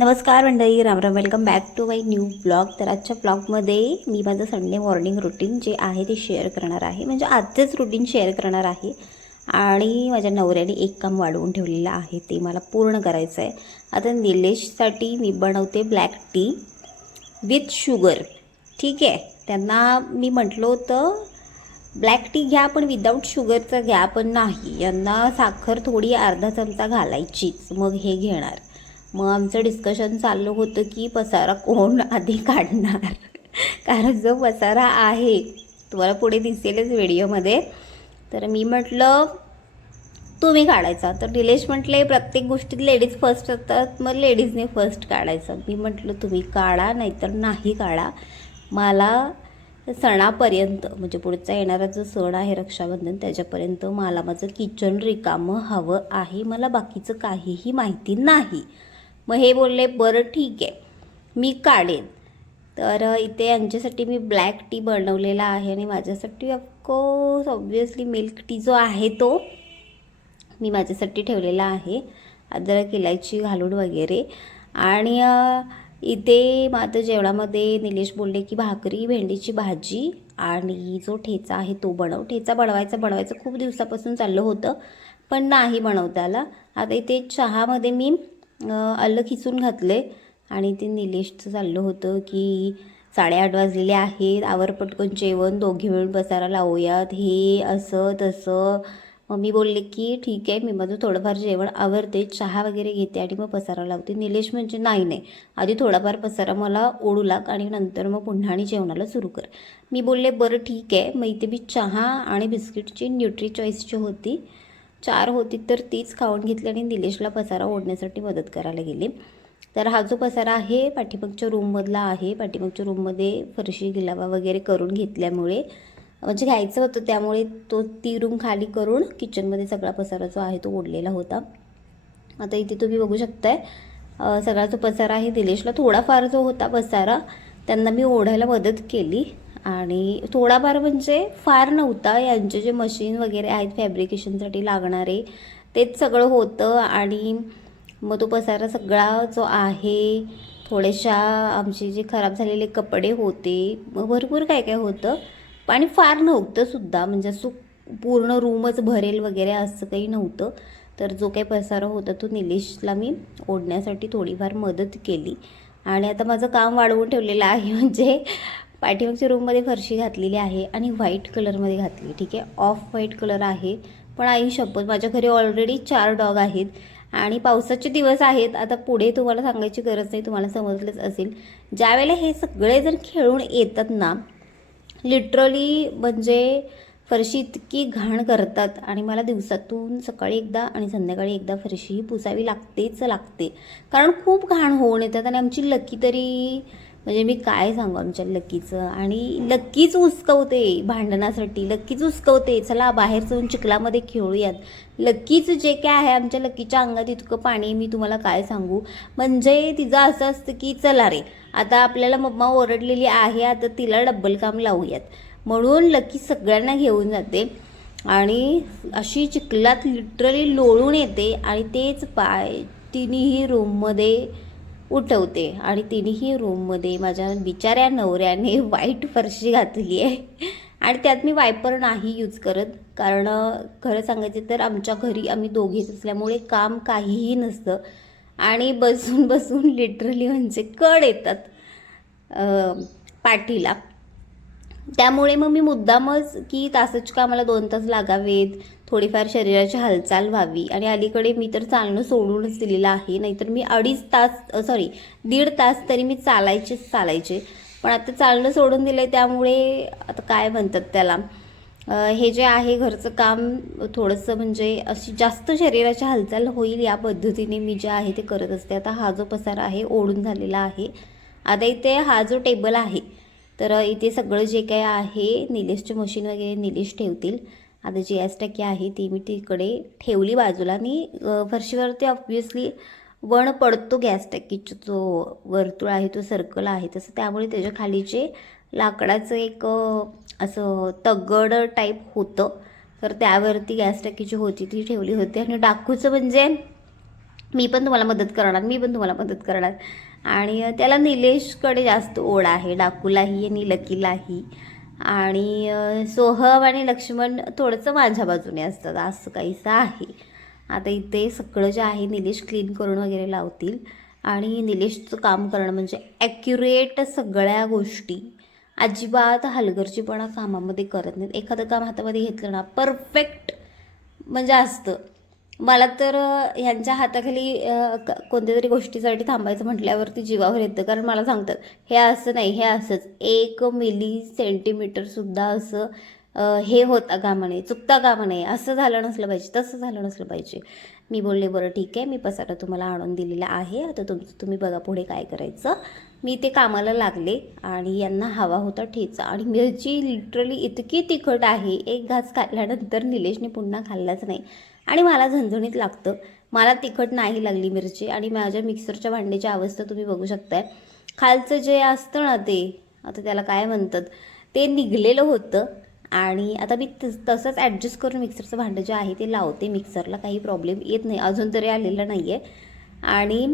नमस्कार मंडळी रामराम welcome back to my new blog तर आजच्या ब्लॉगमध्ये मी माझं संडे मॉर्निंग रुटीन जे आहे ते शेअर करणार आहे. म्हणजे आजचंच रुटीन शेअर करणार आहे. आणि माझ्या नवऱ्याने एक काम वाढवून ठेवलेलं आहे ते मला पूर्ण करायचं आहे आता निलेशसाठी मी बनवते ब्लॅक टी विथ शुगर ठीक आहे? त्यांना मी म्हटलं होतं ब्लॅक टी घ्या पण विदाऊट शुगरचं घ्या पण नाही. यांना साखर थोडी अर्धा चमचा घालायचीच. मग हे घेणार. मग आमचं डिस्कशन चाललं होतं की पसारा कोण आधी काढणार? कारण जो पसारा आहे तुम्हाला पुढे दिसेलच व्हिडिओमध्ये. तर मी म्हटलं तुम्ही काढायचा. तर निलेश म्हटले प्रत्येक गोष्टीत लेडीज फर्स्ट असतात मग लेडीजने फर्स्ट काढायचं. मी म्हटलं तुम्ही काढा नाहीतर नाही काढा. मला सणापर्यंत म्हणजे पुढचा येणारा जो सण आहे रक्षाबंधन त्याच्यापर्यंत मला माझं किचन रिकामं हवं आहे. मला बाकीचं काहीही माहिती नाही. मग हे बोलले बरं ठीक आहे मी काढेन. तर इथे यांच्यासाठी मी ब्लॅक टी बनवलेला आहे आणि माझ्यासाठी ऑफकोर्स ऑब्वियसली मिल्क टी जो आहे तो मी माझ्यासाठी ठेवलेला आहे अद्रक इलायची घालून वगैरे. आणि इथे माझं जेवणामध्ये निलेश बोलले की भाकरी भेंडीची भाजी आणि जो ठेचा आहे तो बनव. ठेचा बनवायचा बनवायचं खूप दिवसापासून चाललं होतं पण नाही बनवता आला. आता इथे चहामध्ये मी आलं खिसून घातले आणि ते निलेशचं चाललं होतं की साडेआठ वाजलेले आहेत आवर पटकन जेवण दोघे मिळून बसायला लावूयात हे असं तसं. मग मी बोलले की ठीक आहे मी माझं थोडंफार जेवण आवरते चहा वगैरे घेते आणि मग पसारा लावते. निलेश म्हणजे नाही नाही. आधी थोडाफार पसारा मला ओढू लाग आणि नंतर मग पुन्हा आणि जेवणाला सुरू कर. मी बोलले बरं ठीक आहे. मग इथे मी चहा आणि बिस्किटची न्यूट्री चॉईसची होती. चार होती तर तीच खाऊन घेतली आणि निलेशला पसारा ओढण्यासाठी मदत करायला गेली. तर हा जो पसारा आहे पाठीमागच्या रूममधला आहे पाठीमागच्या रूममध्ये फरशी गिलावा वगैरे करून घेतल्यामुळे म्हणजे घ्यायचं होतं त्यामुळे तो ती रूम खाली करून किचनमध्ये सगळा पसारा जो आहे तो ओढलेला होता. आता इथे तुम्ही बघू शकताय सगळा जो पसारा आहे दिलेशला थोडाफार जो होता पसारा त्यांना मी ओढायला मदत केली. आणि थोडाफार म्हणजे फार नव्हता. यांचे जे मशीन वगैरे आहेत फॅब्रिकेशनसाठी लागणारे तेच सगळं होतं आणि मग तो पसारा सगळा जो आहे थोड्याशा आमचे जे खराब झालेले कपडे होते भरपूर काय काय होतं. आणि फार नव्हतं सुद्धा. म्हणजे असं पूर्ण रूमच भरेल वगैरे असं काही नव्हतं. तर जो काही पसारा होता तो निलेशला मी ओढण्यासाठी थोडीफार मदत केली. आणि आता माझं काम वाढवून ठेवलेलं आहे. म्हणजे पाठीमागच्या रूममध्ये फरशी घातलेली आहे आणि व्हाईट कलरमध्ये घातली. ठीक आहे? ऑफ व्हाईट कलर आहे. पण आई शपथ माझ्या घरी ऑलरेडी चार डॉग आहेत आणि पावसाचे दिवस आहेत. आता पुढे तुम्हाला सांगायची गरज नाही तुम्हाला समजलंच असेल. ज्यावेळेला हे सगळे जर खेळून येतात ना लिटरली म्हणजे फरशी इतकी घाण करतात आणि मला दिवसातून सकाळी एकदा आणि संध्याकाळी एकदा फरशी ही पुसावी लागतेच लागते. कारण खूप घाण होऊन येतात आणि आमची लकी तरी म्हणजे मी काय सांगू आमच्या लक्कीचं आणि लक्कीच उचकवते भांडणासाठी लक्कीच उचकवते चला बाहेर जाऊन चिखलामध्ये खेळूयात. लक्कीच जे काय आहे आमच्या लक्कीच्या अंगात इतकं पाणी मी तुम्हाला काय सांगू? म्हणजे तिचं असं असतं की चला रे आता आपल्याला मम्मा ओरडलेली आहे आता तिला डब्बल काम लावूयात. म्हणून लकी सगळ्यांना घेऊन जाते आणि अशी चिखलात लिटरली लोळून येते आणि तेच पाय तिन्ही रूममध्ये उठवते. आणि तिन्ही रूममध्ये माझ्या बिचाऱ्या नवऱ्याने वाईट फरशी घातली आहे. आणि त्यात मी वायपर नाही यूज करत. कारण खरं सांगायचं तर आमच्या घरी आम्ही दोघीच असल्यामुळे काम काहीही नसतं. आणि बसून बसून लिटरली म्हणजे कड येतात पाठीला. त्यामुळे मग मी मुद्दामच की तासच का मला दोन तास लागावेत थोडीफार शरीराची हालचाल व्हावी. आणि अलीकडे मी तर चालणं सोडूनच दिलेलं आहे. नाहीतर मी अडीच तास सॉरी दीड तास तरी मी चालायचेच चालायचे. पण आता चालणं सोडून दिलं आहे त्यामुळे आता काय म्हणतात त्याला? हे जे आहे घरचं काम थोडंसं म्हणजे अशी जास्त शरीराची हालचाल होईल या पद्धतीने मी जे आहे ते करत असते. आता हा जो पसारा आहे ओढून झालेला आहे. आता इथे हा जो टेबल आहे तर इथे सगळं जे काही आहे निलेशचे मशीन वगैरे निलेश ठेवतील. आता जी गॅस टाकी आहे ती मी तिकडे ठेवली बाजूला. आणि फरशीवरती ऑब्वियसली वण पडतो गॅस टाकीचा जो वर्तुळ आहे तो सर्कल आहे. तसं त्यामुळे त्याच्या खालीचे लाकडाचं एक असं तगड टाईप होतं. तर त्यावरती गॅस टाकीची होती ती ठेवली होती. आणि डाकूचं म्हणजे मी पण तुम्हाला मदत करणार. मी पण तुम्हाला मदत करणार. आणि त्याला निलेशकडे जास्त ओढ आहे. डाकूलाही आणि लकीलाही. आणि सोहम आणि लक्ष्मण थोडंसं माझ्या बाजूने असतात. असं काहीसं आहे. आता इथे सगळं जे आहे निलेश क्लीन करून वगैरे लावतील. आणि निलेशचं काम करणं म्हणजे ॲक्युरेट सगळ्या गोष्टी. अजिबात हलगर्जीपणा कामामध्ये करत नाहीत. एखादं काम हातामध्ये घेतलं ना परफेक्ट म्हणजे असतं. मला तर ह्यांच्या हाताखाली क- कोणत्या तरी गोष्टीसाठी थांबायचं म्हटल्यावरती जीवावर येतं. कारण मला सांगतात हे असं नाही हे असंच. एक मिली सेंटीमीटरसुद्धा असं हे होता कामा नये चुकता कामा नये. असं झालं नसलं पाहिजे तसं झालं नसलं पाहिजे. मी बोलले बरं ठीक आहे. मी पसारा तुम्हाला आणून दिलेला आहे. आता तुमचं तुम्ही बघा पुढे काय करायचं. मी ते कामाला लागले आणि यांना हवा होता ठेचा. आणि मिरची लिटरली इतकी तिखट आहे. एक घास खाल्ल्यानंतर निलेशने पुन्हा खाल्लाच नाही. आणि मला झणझणीत लागतं. मला तिखट नाही लागली मिरची आणि माझ्या मिक्सरच्या भांड्याची अवस्था तुम्ही बघू शकताय. खालचं जे असतं ना ते आता त्याला काय म्हणतात ते निघलेलं होतं आणि आता मी तस तसंच ॲडजस्ट करून मिक्सरचं भांडं जे आहे ते लावते. मिक्सरला काही प्रॉब्लेम येत नाही अजून तरी आलेला नाही आहे आणि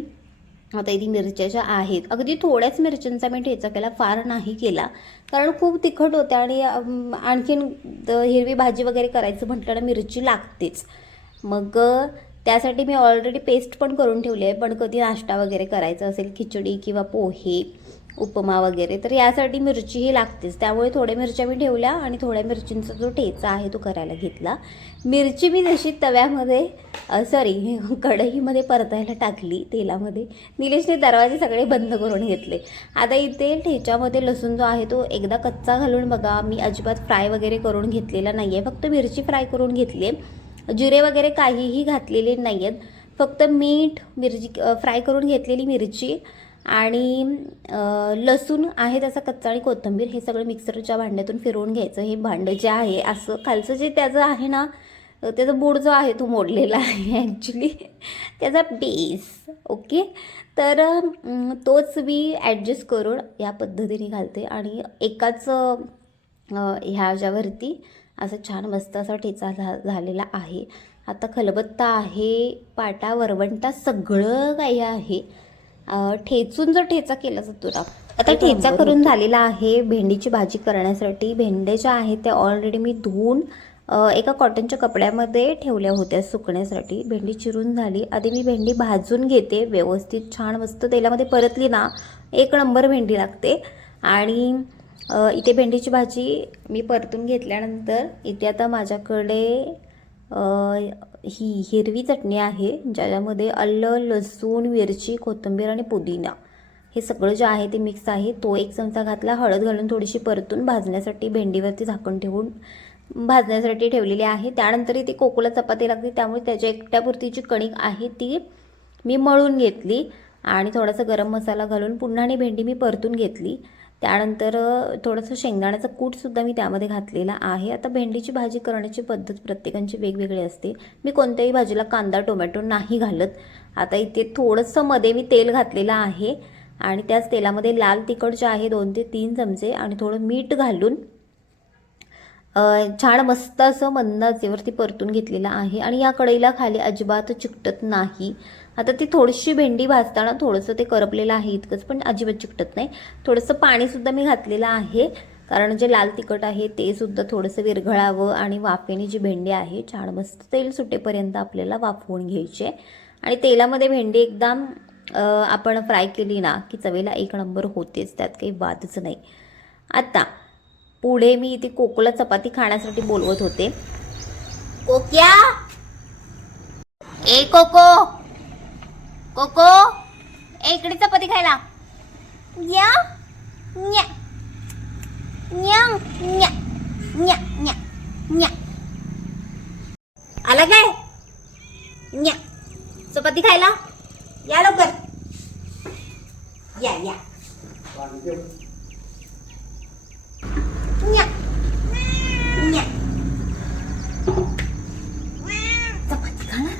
आता इथे मिरच्या ज्या आहेत अगदी थोड्याच मिरच्यांचा मी ठेचा केला फार नाही केला. कारण खूप तिखट होते आणि आणखीन हिरवी भाजी वगैरे करायचं म्हटलं ना मिरची लागतेच. मग त्यासाठी मी ऑलरेडी पेस्ट पण करून ठेवली आहे. पण कधी नाश्ता वगैरे करायचा असेल खिचडी किंवा पोहे उपमा वगैरे तर यासाठी मिरचीही लागतेच. त्यामुळे थोड्या मिरच्या मी ठेवल्या आणि थोड्या मिरचींचा जो ठेचा आहे तो करायला घेतला. मिरची मी जशी तव्यामध्ये सॉरी कढईमध्ये परतायला टाकली तेलामध्ये. निलेशने दरवाजे सगळे बंद करून घेतले. आता इथे ठेच्यामध्ये लसूण जो आहे तो एकदा कच्चा घालून बघा. मी अजिबात फ्राय वगैरे करून घेतलेला नाही आहे फक्त मिरची फ्राय करून घेतली आहे जिरे वगैरे काहीही घातलेले नाही आहेत फक्त मीठ मिरची फ्राय करून घेतलेली मिरची आणि लसूण आहे त्याचा कच्चा आणि कोथिंबीर हे सगळं मिक्सरच्या भांड्यातून फिरवून घ्यायचं. हे भांडं जे आहे असं खालचं जे त्याचं आहे ना त्याचा बोर्ड जो आहे तो मोडलेला आहे ॲक्च्युली त्याचा बेस ओके तर तोच मी ॲडजस्ट करून या पद्धतीने घालते. आणि एकाच ह्या ह्याच्यावरती असं छान मस्त असा ठेचा झा झालेला आहे. आता खलबत्ता आहे पाटा वरवंटा सगळं काही आहे. ठेचून जर ठेचा केला जातो ना आता ठेचा करून झालेला आहे भेंडीची भाजी करण्यासाठी. भेंड्या ज्या आहेत त्या ऑलरेडी मी धुवून एका कॉटनच्या कपड्यामध्ये ठेवल्या होत्या सुकण्यासाठी. भेंडी चिरून झाली. आधी मी भेंडी भाजून घेते व्यवस्थित छान मस्त तेलामध्ये परतली ना एक नंबर भेंडी लागते. आणि इथे भेंडीची भाजी मी परतून घेतल्यानंतर इथे आता माझ्याकडे ही हिरवी चटणी आहे ज्याच्यामध्ये आलं लसूण मिरची कोथिंबीर आणि पुदिना. हे सगळं जे आहे ते मिक्स आहे. तो एक चमचा घातला हळद घालून थोडीशी परतून भाजण्यासाठी भेंडीवरती झाकण ठेवून भाजण्यासाठी ठेवलेली आहे. त्यानंतर ती कोकोला चपाती लागते त्यामुळे त्याच्या एकट्यापुरती जी कणिक आहे ती मी मळून घेतली. आणि थोडासा गरम मसाला घालून पुन्हा आणि भेंडी मी परतून घेतली. त्यानंतर थोडंसं शेंगदाण्याचं कूटसुद्धा मी त्यामध्ये घातलेला आहे. आता भेंडीची भाजी करण्याची पद्धत प्रत्येकांची वेगवेगळी असते. मी कोणत्याही भाजीला कांदा टोमॅटो नाही घालत. आता इथे थोडंसं मध्ये मी तेल घातलेलं आहे आणि त्याच तेलामध्ये लाल तिखट जे आहे दोन ते तीन चमचे आणि थोडं मीठ घालून छान मस्त असं मंदाचेवरती परतून घेतलेलं आहे आणि या कढईला खाली अजिबात चिकटत नाही. आता ती थोडीशी भेंडी भाजताना थोडंसं ते करपलेलं आहे इतकंच पण अजिबात चिकटत नाही. थोडंसं पाणीसुद्धा मी घातलेलं आहे कारण जे लाल तिखट आहे ते सुद्धा थोडंसं विरघळावं आणि वाफेने जी भेंडी आहे छान मस्त तेल सुटेपर्यंत आपल्याला वाफवून घ्यायचे. आणि तेलामध्ये भेंडी एकदम आपण फ्राय केली ना की चवेला एक नंबर होतेच त्यात काही वादच नाही. आता पुढे मी इथे कोकोला चपाती खाण्यासाठी बोलवत होते. कोक्या? ए कोको! कोको! ए इकडे चपाती खायला. या न्या न्या न्या न्या न्या न्या. आला काय? न्या. चपाती खायला? या लवकर. या या न्या न्या चपाती खाणार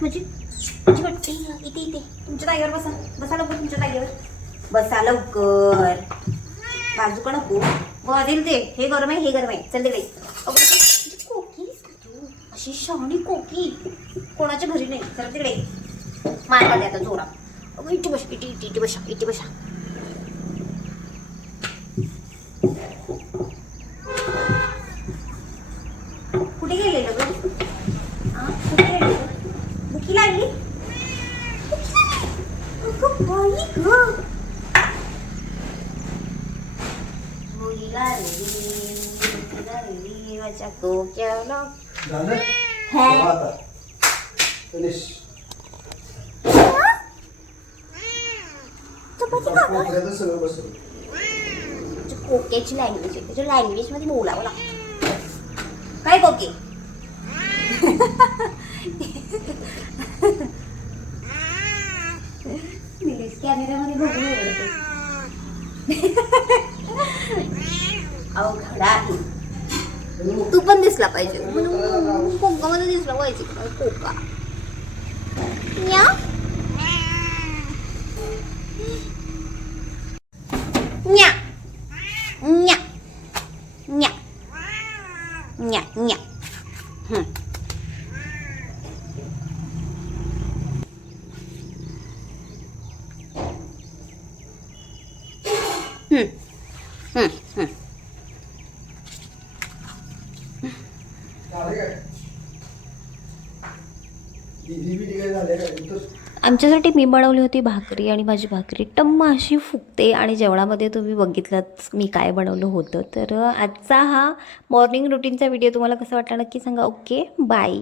म्हणजे माझी वाटते इथे इथे तुमच्या जागेवर बसा. बसा लवकर तुमच्या जागेवर. बसा लवकर. बाजू का नको? वाजेल ते. हे गरम आहे हे गरम आहे. चल दे अगं, कोकी तू. अशी शहाणी कोकी. कोणाच्या घरी नाही. तर तिकडे. मार मारते आता जोरा अगं बसा इटी इटी इटी बसा इटी बसा. मुली कोक्याला झालं हा. आता फिनिश चपाती सगळं बसलं कोक्याची लँग्वेज आहे त्याच्या लँग्वेजमध्ये बोलावं लागतं काय कोके निलेश कॅमेऱ्यामध्ये बघून अवघड आहे. तू पण दिसला पाहिजे. म्हणून दिसला पाहिजे. कोका. या. न्या. न्या. न्या. न्या. न्या हं. हं. हं, हं. झालं काय दिदी बिदी काय झाले काय इथंच आमच्यासाठी मी बनवली होती भाकरी आणि माझी भाकरी टम्म अशी फुगते आणि जेवणामध्ये तुम्ही बघितलंच मी काय बनवलं होतं. तर आजचा हा मॉर्निंग रुटीनचा व्हिडिओ तुम्हाला कसा वाटला नक्की सांगा. Okay bye